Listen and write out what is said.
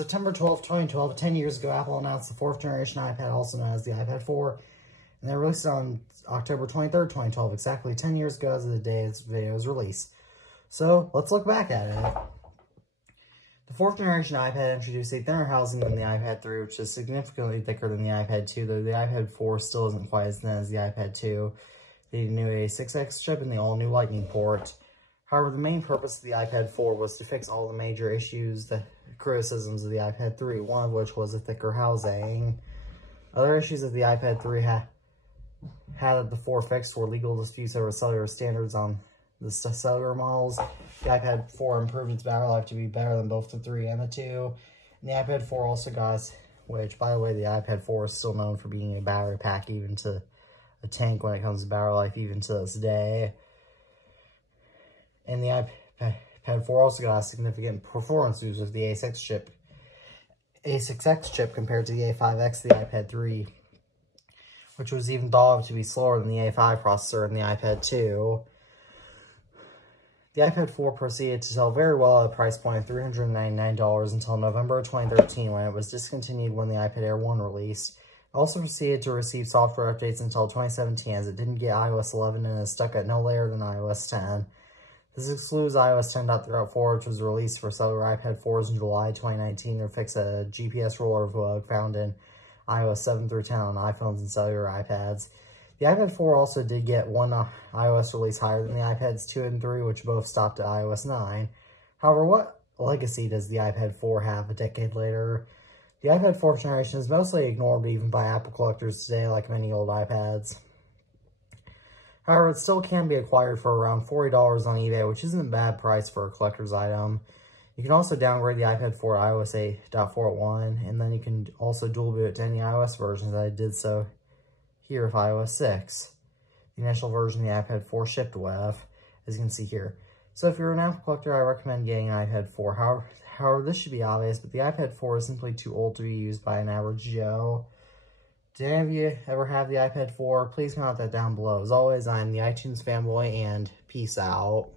September 12th, 2012, 10 years ago, Apple announced the 4th generation iPad, also known as the iPad 4, and they released it on October 23rd, 2012, exactly 10 years ago as of the day this video was released. So, let's look back at it. The 4th generation iPad introduced a thinner housing than the iPad 3, which is significantly thicker than the iPad 2, though the iPad 4 still isn't quite as thin as the iPad 2. They knew a 6X chip and the all-new Lightning port. However, the main purpose of the iPad 4 was to fix all the major issues, the criticisms of the iPad 3, one of which was a thicker housing. Other issues that the iPad 3 had at the 4 fixed were legal disputes over cellular standards on the cellular models. The iPad 4 improved its battery life to be better than both the 3 and the 2. And the iPad 4 also got, which, by the way, the iPad 4 is still known for being a battery pack, even to a tank when it comes to battery life, even to this day. And the iPad 4 also got a significant performance boost with the A6X chip compared to the A5X, the iPad 3, which was even thought of to be slower than the A5 processor in the iPad 2. The iPad 4 proceeded to sell very well at a price point of $399 until November 2013, when it was discontinued when the iPad Air 1 released. It also proceeded to receive software updates until 2017, as it didn't get iOS 11 and is stuck at no later than iOS 10. This excludes iOS 10.3.4, which was released for cellular iPad 4s in July 2019 to fix a GPS roller bug found in iOS 7 through 10 on iPhones and cellular iPads. The iPad 4 also did get one iOS release higher than the iPads 2 and 3, which both stopped at iOS 9. However, what legacy does the iPad 4 have a decade later? The iPad 4th generation is mostly ignored even by Apple collectors today, like many old iPads. However, it still can be acquired for around $40 on eBay, which isn't a bad price for a collector's item. You can also downgrade the iPad 4 to iOS 8.4.1, and then you can also dual boot it to any iOS versions. I did so here with iOS 6. The initial version the iPad 4 shipped with, as you can see here. So if you're an Apple collector, I recommend getting an iPad 4. However, this should be obvious, but the iPad 4 is simply too old to be used by an average Joe. Did any of you ever have the iPad 4? Please comment that down below. As always, I'm the iTunes fanboy, and peace out.